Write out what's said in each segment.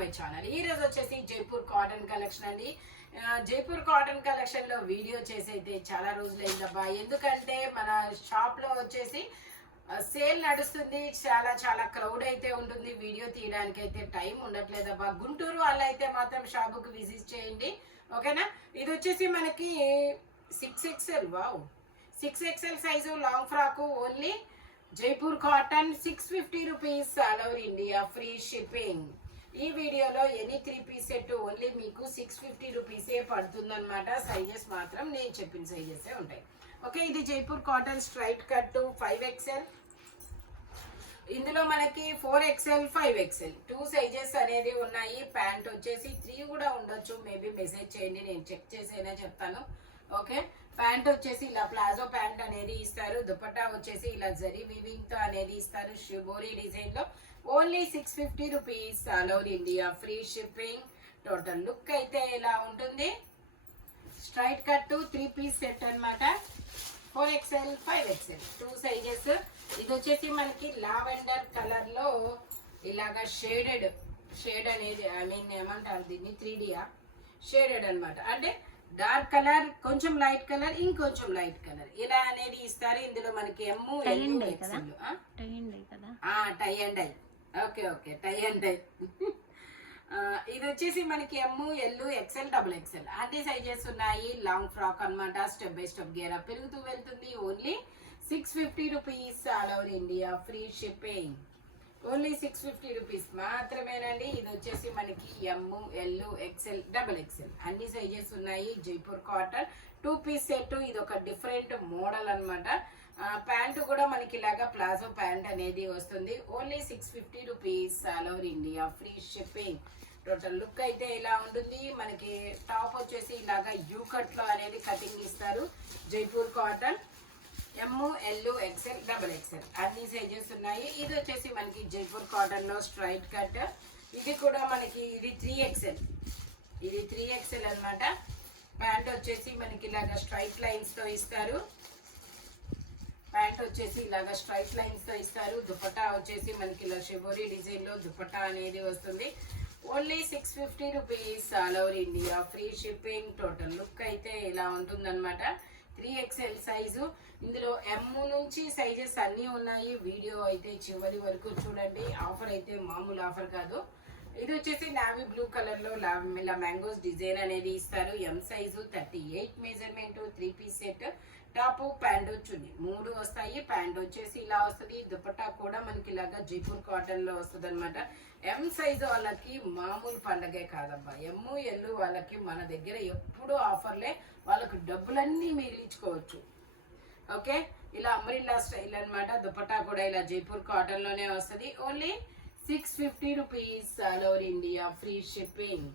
My channel. ఈ రోజు వచ్చేసి జైపూర్ కాటన్ కలెక్షన్ అండి. జైపూర్ కాటన్ కలెక్షన్ లో వీడియో చేసి అయితే చాలా రోజులైందబ్బా. ఎందుకంటే మన షాప్ లో వచ్చేసి సేల్ నడుస్తుంది, చాలా చాలా క్రౌడ్ అయితే ఉంటుంది. వీడియో తీయడానికి అయితే టైం ఉండట్లేదబ్బా. గుంటూరు వాళ్ళు అయితే మాత్రం షాపుకి విజిట్ చేయండి, ఓకేనా. ఇది వచ్చేసి మనకి 6XL, wow, 6XL size long frock, only Jaipur cotton, 650 rupees, all over India, free shipping. ఈ వీడియోలో ఎనీ 3 పీస్ సెట్ ఓన్లీ మీకు 650 రూపీసే పడుతుందన్నమాట. సైజెస్ మాత్రం నేను చెప్పిన సైజెసే ఉంటాయి, ఓకే. ఇది Jaipur cotton straight cut 5XL. ఇందులో మనకి 4XL 5XL 2 సైజెస్ అనేది ఉన్నాయి. ప్యాంట్ వచ్చేసి 3 కూడా ఉండొచ్చు, మేబీ మెసేజ్ చేయండి, నేను చెక్ చేసైనా చెప్తాను, ఓకే. ప్యాంట్ వచ్చేసి ఇలా ప్లాజో ప్యాంట్ అనేది ఇస్తారు. దుపట్టా వచ్చేసి ఇలా జరీ వీవింగ్ తో అనేది ఇస్తారు, షిబోరి డిజైన్ లో. Only 650 rupees, all over India, free shipping. Total look అయితే ఇలా ఉంటుంది. స్ట్రైట్ కట్ 3 పీస్ సెట్ అనమాట. 4XL 5XL 2 sizes. ఇది వచ్చేసి మనకి లావెండర్ కలర్ లో ఇలాగా షేడ్ అనేది, ఐ మీన్ ఏమంటారు దీన్ని, 3Dయా షేడెడ్ అనమాట. అంటే డార్క్ కలర్, కొంచెం లైట్ కలర్, ఇంకొంచెం లైట్ కలర్, ఇలా అనేది ఇస్తారు. ఇందులో మనకి tie and dye, okay okay, tie and dye. ఇది వచ్చేసి మనకి XL, XXL అన్ని సైజెస్ ఉన్నాయి. లాంగ్ ఫ్రాక్ అన్నమాట. స్టెప్ బై స్టెప్ గేరా పెరుగుతూ వెళ్తుంది. Only 650 rupees, all over India, free shipping. Only 650 rupees మాత్రమేనండి. ఇది వచ్చేసి మనకి ML, XL, XXL అన్ని సైజెస్ ఉన్నాయి. Jaipur cotton 2 piece set. ఇది ఒక డిఫరెంట్ మోడల్ అనమాట. ప్యాంటు కూడా మనకి ఇలాగా ప్లాజో ప్యాంట్ అనేది వస్తుంది. Only 650 rupees, all over India, free shipping. Total look అయితే ఇలా ఉంటుంది. మనకి టాప్ వచ్చేసి ఇలాగా యూ కట్ లో అనేది కటింగ్ ఇస్తారు. Jaipur cotton ML, XL, XXL అన్ని సైజెస్ ఉన్నాయి. ఇది వచ్చేసి మనకి జైపూర్ కాటన్ లో స్ట్రైట్ కట్. ఇది కూడా మనకి ఇది 3XL అనమాట. ప్యాంట్ వచ్చేసి మనకి ఇలాగా స్ట్రైట్ లైన్స్ తో ఇస్తారు. దుపట్టా వచ్చేసి మనకి ఇలా షిబోరి డిజైన్ లో దుపట్టా అనేది వస్తుంది. Only 650 rupees, all over India, free shipping. Total look అయితే ఇలా ఉంటుందన్నమాట. 3XL size. ఇందులో M నుంచి సైజెస్ అన్నీ ఉన్నాయి. వీడియో అయితే చివరి వరకు చూడండి. ఆఫర్ అయితే మామూలు ఆఫర్ కాదు. ఇది వచ్చేసి నావీ బ్లూ కలర్ లో ఇలా మ్యాంగోస్ డిజైన్ అనేది ఇస్తారు. M size, 38 measurement, 3 piece set. Top, pant, chunni 3 వస్తాయి. ప్యాంట్ వచ్చేసి ఇలా వస్తుంది. దుపట్టా కూడా మనకి ఇలాగా జైపూర్ కాటన్ లో వస్తుంది అనమాట. M సైజు వాళ్ళకి మామూలు పండగే కాదబ్బా. ML వాళ్ళకి మన దగ్గర ఎప్పుడు ఆఫర్లే. వాళ్ళకు డబ్బులన్నీ మిగిలించుకోవచ్చు, ఓకే. ఇలా అంబ్రిల్లా స్టైల్ అనమాట. దుపట్టా కూడా ఇలా జైపూర్ కాటన్ లోనే వస్తుంది. Only 650 rupees, all over India, free shipping.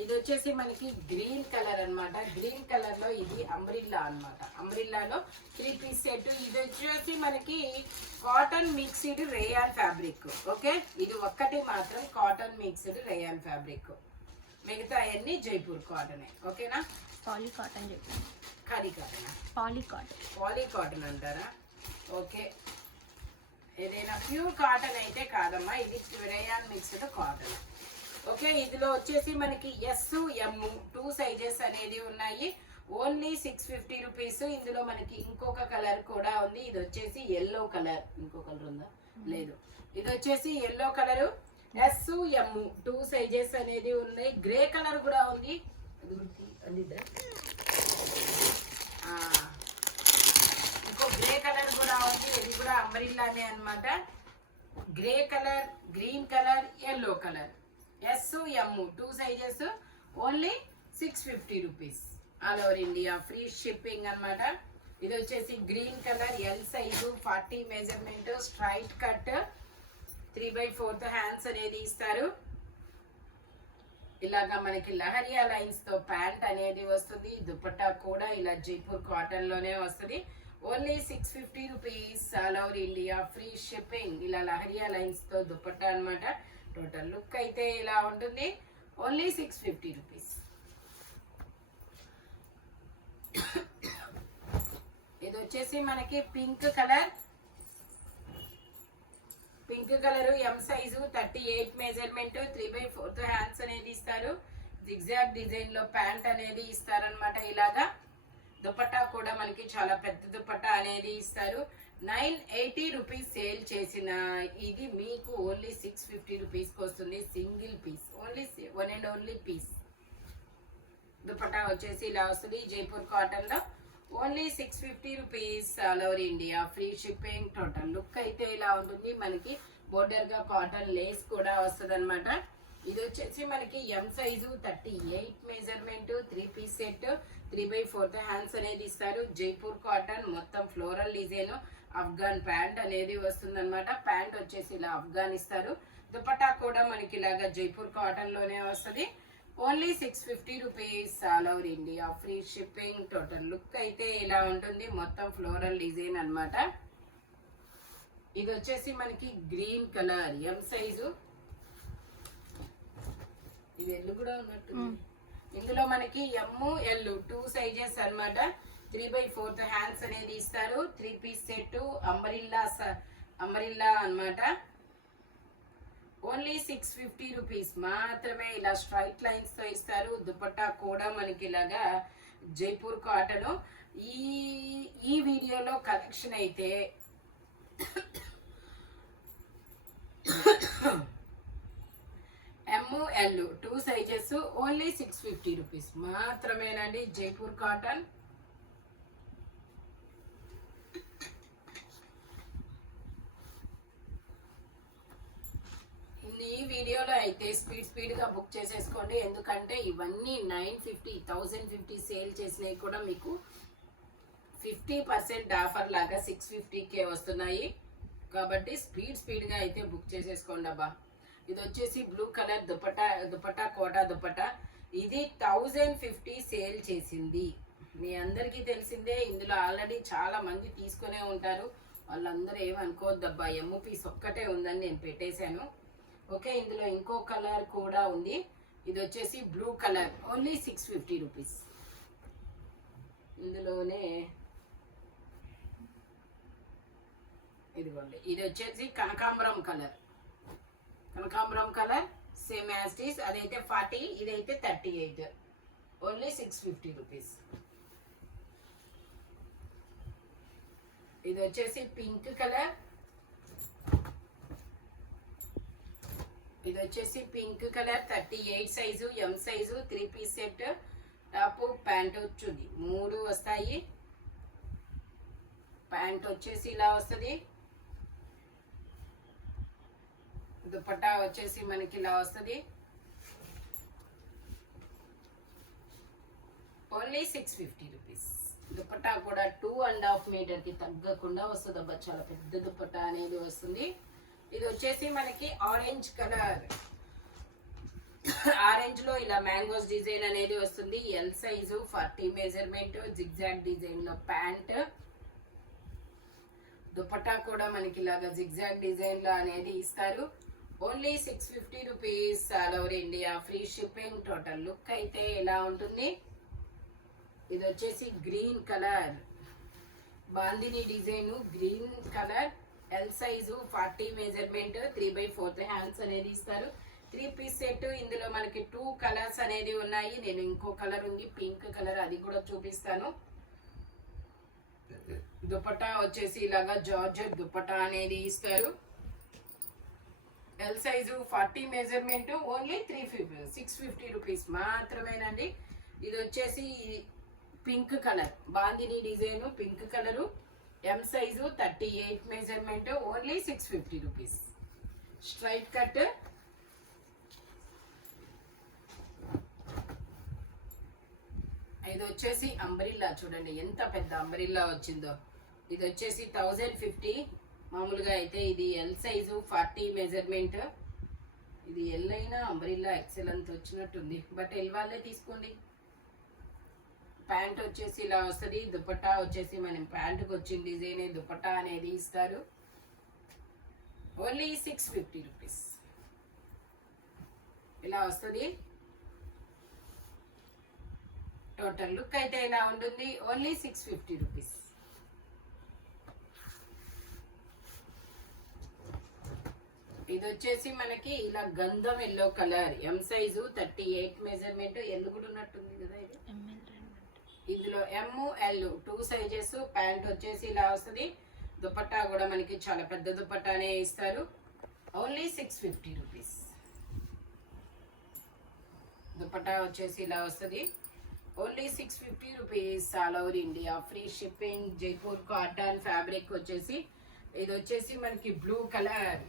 ఇది వచ్చేసి మనకి గ్రీన్ కలర్ అన్నమాట. గ్రీన్ కలర్ లో ఇది అంబ్రిల్లా అన్నమాట. అంబ్రిల్లాలో 3 పీస్ సెట్. ఇది వచ్చేసి మనకి cotton mixed rayon fabric, okay. ఇది ఒక్కటి మాత్రం కాటన్ మిక్స్డ్ రేయాన్ ఫ్యాబ్రిక్, మిగతా అన్ని జైపూర్ కాటనే, ఓకేనా. Poly cotton, khadi cotton, poly cotton అంటారా, ఓకే. ఏదైనా ప్యూర్ కాటన్ అయితే కాదమ్మా, ఇది రేయాన్ మిక్స్డ్ కాటన్, ఓకే. ఇందులో వచ్చేసి మనకి S, M 2 సైజెస్ అనేది ఉన్నాయి. Only 650 rupees. ఇందులో మనకి ఇంకొక కలర్ కూడా ఉంది. ఇది వచ్చేసి ఎల్లో కలర్. ఇంకో కలర్ ఉందా? లేదు. ఇది వచ్చేసి yellow colour. S, M 2 sizes అనేది ఉన్నాయి. గ్రే కలర్ కూడా ఉంది. ఇంకో గ్రే కలర్ కూడా ఉంది. ఇది కూడా అంబ్రిల్లానే అన్నమాట. Grey colour, green colour, yellow colour. S, M 2 sizes. Only 650 rupees, all over India, free shipping అన్నమాట. ఇది వచ్చేసి green colour, L size, 40 measurement, straight cut, 3/4 hands అనేది ఇస్తారు. ఇలాగా మనకి లహరియా లైన్స్ తో ప్యాంట్ అనేది వస్తుంది. దుపట్టా కూడా ఇలా జైపూర్ కాటన్ లోనే వస్తుంది. Only 650 rupees, all over India, free shipping. ఇలా లహరియా లైన్స్ తో దుపట్టా అన్నమాట. టోటల్ లుక్ అయితే ఇలా ఉంటుంది. Only 650 rupees. ఇది వచ్చేసి మనకి పింక్ కలర్, పింక్ కలర్ ఎం సైజు 38 మెజర్మెంట్ 3/4 హ్యాండ్స్ అనేది ఇస్తారు. జిగ్జాగ్ డిజైన్ లో ప్యాంట్ అనేది ఇస్తారనమాట. ఇలాగా దుపట్టా కూడా మనకి చాలా పెద్ద దుపట్టా అనేది ఇస్తారు. 980 రూపీస్ సేల్ చేసిన ఇది మీకు ఓన్లీ 650 రూపీస్కి వస్తుంది. Single piece, only one and only piece. Dupatta వచ్చేసి ఇలా వస్తుంది జైపూర్ కాటన్ లో. Only 650 rupees all over India, free shipping. Total look అయితే ఇలా ఉంటుంది. మనకి బోర్డర్ గా కాటన్ లేస్ కూడా వస్తుంది అనమాట. ఇది వచ్చేసి మనకి M size 38 measurement 3 piece set 3/4 hands అనేది ఇస్తారు. జైపూర్ కాటన్ మొత్తం ఫ్లోరల్ డిజైన్, అఫ్ఘాన్ ప్యాంట్ అనేది వస్తుంది అనమాట. ప్యాంట్ వచ్చేసి ఇలా అఫ్ఘాన్ ఇస్తారు. దుపట్టా కూడా మనకి ఇలాగా జైపూర్ కాటన్ లోనే వస్తుంది. Only 650 rupees all over India, free shipping. Total look అయితే ఇలా ఉంటుంది. మొత్తం ఫ్లోరల్ డిజైన్ అనమాట. ఇది వచ్చేసి మనకి గ్రీన్ కలర్ ఎం సైజు. ఇది ఎల్లు కూడా ఉన్నట్టు. ఇందులో మనకి ఎమ్ ఎల్ 2 సైజెస్ అనమాట. 3/4 హ్యాండ్స్ అనేది ఇస్తారు. 3 పీస్ సెట్ అంబరిల్లా అనమాట. ఓన్లీ 650 రూపీస్ మాత్రమే. ఇలా స్ట్రైట్ లైన్స్ తో ఇస్తారు. దుపట్టా కూడా మనకి ఇలాగా జైపూర్ కాటన్. ఈ వీడియోలో కలెక్షన్ అయితే ML 2 సైజెస్ ఓన్లీ 650 రూపీస్ మాత్రమేనండి. జైపూర్ కాటన్. ఈ వీడియోలో అయితే స్పీడ్ గా బుక్ చేసేసుకోండి. ఎందుకంటే ఇవన్నీ 950 1050 సేల్ చేసినవి కూడా మీకు 50% ఆఫర్ లాగా 650కే వస్తున్నాయి. కాబట్టి స్పీడ్ గా అయితే బుక్ చేసేసుకోండి అబ్బా. ఇది వచ్చేసి బ్లూ కలర్ దుపట్టా కోటా దుపట్టా. ఇది 1050 సేల్ చేసింది. మీ అందరికీ తెలిసిందే. ఇందులో ఆల్రెడీ చాలా మంది తీసుకునే ఉంటారు. వాళ్ళందరూ ఏమనుకోవద్దబ్బా, ఎమ్ పీస్ ఒక్కటే ఉందని నేను పెట్టేశాను. ఓకే, ఇందులో ఇంకో కలర్ కూడా ఉంది. ఇది వచ్చేసి బ్లూ కలర్, ఓన్లీ 650 రూపీస్. ఇందులోనే ఇదిగోండి, ఇది వచ్చేసి కనకాంబరం colour same as it is. అదైతే 40, ఇదైతే 38. Only 650 rupees. ఇది వచ్చేసి పింక్ కలర్. ఇది వచ్చేసి pink colour 38 size M size 3 piece set. Top pant వచ్చింది, 3 వస్తాయి. ప్యాంట్ వచ్చేసి ఇలా వస్తుంది. దుపట్టా వచ్చేసి మనకి ఇలా వస్తుంది. Only 650 rupees. దుపట్టా కూడా 2.5 మీటర్కి తగ్గకుండా వస్తుంది అబ్బా. చాలా పెద్ద దుపట్టా అనేది వస్తుంది. ఇది వచ్చేసి మనకి ఆరెంజ్ కలర్. ఆరెంజ్ లో ఇలా మ్యాంగోస్ డిజైన్ అనేది వస్తుంది. L size 40 measurement zigzag design లో ప్యాంట్. దుపట్టా కూడా మనకి ఇలాగా జిగ్జాగ్ డిజైన్ లో అనేది ఇస్తారు. Only 650 rupees all over India, free shipping. Total look అయితే ఇలా ఉంటుంది. ఇది వచ్చేసి green colour bandhani design, green colour L size 40 measurement 3/4 hands అనేది ఇస్తారు. 3 పీస్ సెట్. ఇందులో మనకి 2 కలర్స్ అనేది ఉన్నాయి. నేను ఇంకో కలర్ ఉంది పింక్ కలర్, అది కూడా చూపిస్తాను. దుపట్టా వచ్చేసి ఇలాగా జార్జెట్ దుపట్టా అనేది ఇస్తారు. L size 40 measurement only 650 rupees మాత్రమేనండి. ఇది వచ్చేసి pink colour bandhani design, pink colour M size 38 measurement only 650 rupees. Straight cut. ఇది వచ్చేసి అంబ్రిల్లా, చూడండి ఎంత పెద్ద అంబ్రిల్లా వచ్చిందో. ఇది వచ్చేసి 1050. మామూలుగా అయితే ఇది ఎల్ సైజు 40 మెజర్మెంట్. ఇది ఎల్ అయినా అంబ్రిల్లా ఎక్సెల్ అంత వచ్చినట్టుంది, బట్ ఎల్ వాళ్ళే తీసుకోండి. ప్యాంట్ వచ్చేసి ఇలా వస్తుంది. దుపట్టా వచ్చేసి మనం ప్యాంటుకి వచ్చిన డిజైన్ దుపట్టా అనేది ఇస్తారు. ఓన్లీ 650 రూపీస్ ఇలా వస్తుంది. టోటల్ లుక్ అయితే ఇలా ఉంటుంది. Only 650 rupees. ఇది వచ్చేసి మనకి ఇలా గంధం ఎల్లో కలర్, ఎం సైజు 38 మెజర్మెంట్. ఎందుకు ఉన్నట్టుంది కదా ఇది. ఇందులో ఎమ్ ఎల్ 2 సైజెస్. ప్యాంట్ వచ్చేసి ఇలా వస్తుంది. దుపట్టా కూడా మనకి చాలా పెద్ద దుపట్టానే ఇస్తారు. Only 650 rupees. దుపట్టా వచ్చేసి ఇలా వస్తుంది. Only 650 rupees. All over India free shipping. Jaipur cotton fabric వచ్చేసి ఇది వచ్చేసి మనకి బ్లూ కలర్.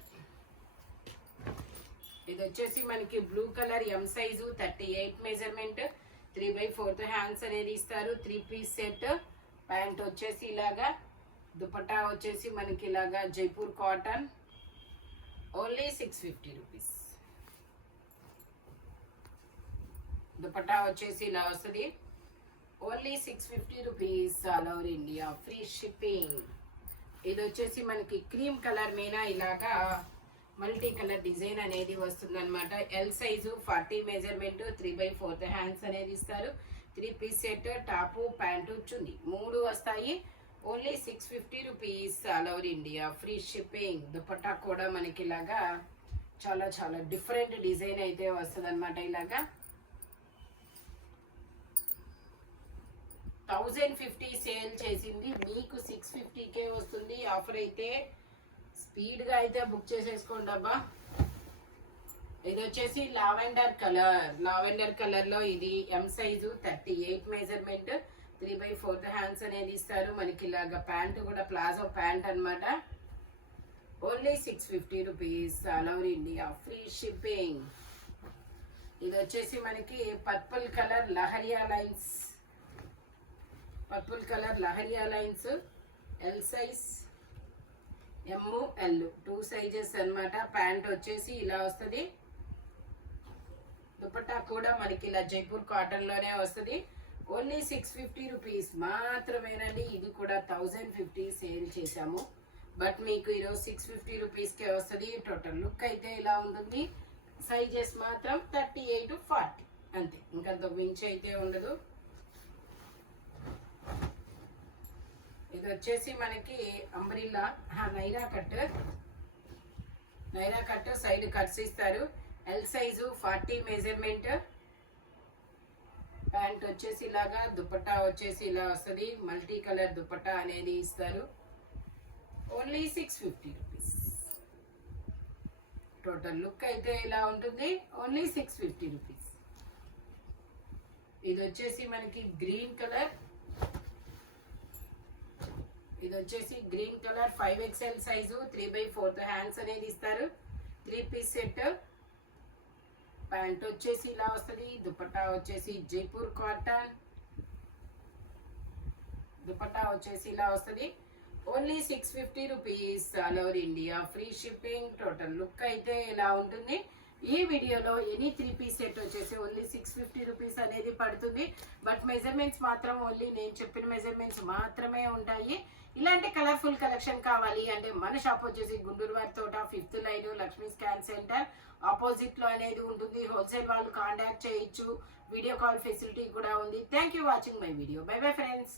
ఇది వచ్చేసి మనకి బ్లూ కలర్, ఎం సైజు 38 మెజర్మెంట్. 3/4 హ్యాండ్స్ అనేది ఇస్తారు. 3 పీస్ సెట్. ప్యాంట్ వచ్చేసి ఇలాగా. దుపట్టా వచ్చేసి మనకి ఇలాగా Jaipur cotton. Only 650 rupees. Dupatta వచ్చేసి ఇలా వస్తుంది. Only 650 rupees. All over India free shipping. ఇది వచ్చేసి మనకి క్రీమ్ కలర్ మీద ఇలాగా మల్టీ కలర్ డిజైన్ అనేది వస్తుంది అనమాట. L size 40 measurement. 3/4 హ్యాండ్స్ అనేది ఇస్తారు. 3 పీస్ సెట్. టాపు ప్యాంటు చున్నీ 3 వస్తాయి. Only 650 rupees. All over India free shipping. Dupatta కూడా మనకి ఇలాగా చాలా చాలా డిఫరెంట్ డిజైన్ అయితే వస్తుంది అనమాట. ఇలాగా 1050 సేల్ చేసింది, మీకు 650కే వస్తుంది. ఆఫర్ అయితే స్పీడ్గా అయితే బుక్ చేసేసుకోండి అబ్బా. ఇది వచ్చేసి లావెండర్ కలర్. లావెండర్ కలర్లో ఇది ఎం సైజు 38 మెజర్మెంట్. 3/4 హ్యాండ్స్ అనేది ఇస్తారు. మనకి ఇలాగా ప్యాంట్ కూడా ప్లాజో ప్యాంట్ అనమాట. Only 650 rupees. All over India free shipping. ఇది వచ్చేసి మనకి purple colour leheriya lines. Purple colour leheriya lines. L size, M L 2 sizes అనమాట. ప్యాంట్ వచ్చేసి ఇలా వస్తుంది. దుపట్టా కూడా మనకి ఇలా జైపూర్ కాటన్ లోనే వస్తుంది. ఓన్లీ 650 రూపీస్ మాత్రమేనండి. ఇది కూడా 1050 సేల్ చేసాము, బట్ మీకు ఈరోజు 650 రూపీస్కే వస్తుంది. టోటల్ లుక్ అయితే ఇలా ఉంటుంది. సైజెస్ మాత్రం 38 40 అంతే, ఇంకా మించి అయితే ఉండదు. ఇది వచ్చేసి మనకి umbrella Naira cut. Naira cut side cuts ఇస్తారు. L size 40 measurement. ప్యాంట్ వచ్చేసి ఇలాగా. దుపట్టా వచ్చేసి ఇలా వస్తుంది. మల్టీ కలర్ దుపట్టా అనేది ఇస్తారు. Only 650 rupees. టోటల్ లుక్ అయితే ఇలా ఉంటుంది. Only 650 rupees. ఇది వచ్చేసి మనకి గ్రీన్ కలర్. ఇది వచ్చేసి green colour 5XL size. 3/4 hands అనేది ఇస్తారు. 3 పీస్ సెట్. ప్యాంట్ వచ్చేసి ఇలా వస్తుంది. దుపట్టా వచ్చేసి జైపూర్ కాటన్. దుపట్టా వచ్చేసి ఇలా వస్తుంది. Only 650 rupees. All over India free shipping. Total look అయితే ఇలా ఉంటుంది. ఈ వీడియోలో ఎనీ 3 పీస్ సెట్ వచ్చేసి ఓన్లీ 650 రూపీస్ అనేది పడుతుంది. బట్ మెజర్మెంట్స్ మాత్రం ఓన్లీ నేను చెప్పిన మెజర్మెంట్స్ మాత్రమే ఉంటాయి. ఇలాంటి కలర్ఫుల్ కలెక్షన్ కావాలి అంటే మన షాప్ వచ్చేసి గుంటూరు వారి తోట 5th line Lakshmi scan centre opposite లో అనేది ఉంటుంది. హోల్సేల్ వాళ్ళు కాంటాక్ట్ చేయొచ్చు. వీడియో కాల్ ఫెసిలిటీ కూడా ఉంది. Thank you watching my video. By bye friends.